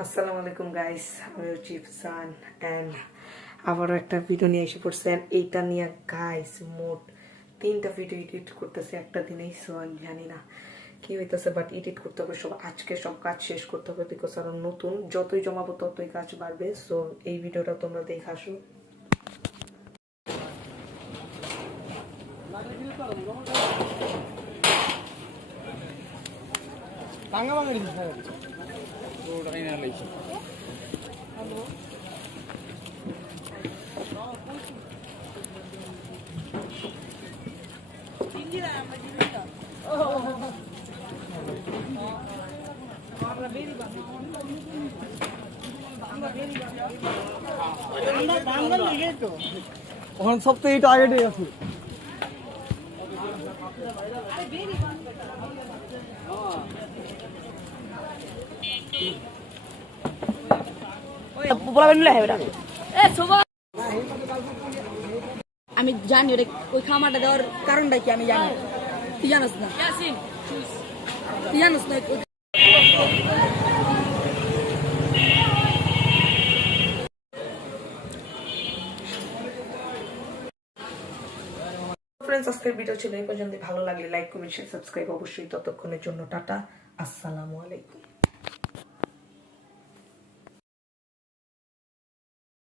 আসসালামু আলাইকুম গাইস, আমি হচ্ছি ইফসান অ্যান্ড আবারও একটা ভিডিও নিয়ে এসে পড়ছেন। এইটা নিয়ে গাইস মোট 3টা ভিডিও এডিট করতেছে একটা দিনেই। সো আমি জানি না কি হইতেছে, বাট এডিট করতে হবে সব, আজকে সব কাজ শেষ করতে হবে, বিকজ আরো নতুন যতই জমাবো ততই কাজ বাড়বে। সো এই ভিডিওটা তোমরা দেখে আসো। বাংলা বাঙালি ওটাই না লাইছে ওখানে সপ্তাহে এটা আগে আছে। আমি জানি ওটা ওই খামারটা দেওয়ার কারণটা কি আমি জানি। তুই জানোস না, তুই জানোস না। ফ্রেন্ডস, আজকের ভিডিও ছিল এই পর্যন্ত। ভালো লাগলে লাইক, কমেন্ট, শেয়ার, সাবস্ক্রাইব অবশ্যই। ততক্ষণের জন্য টাটা, আসসালামু আলাইকুম।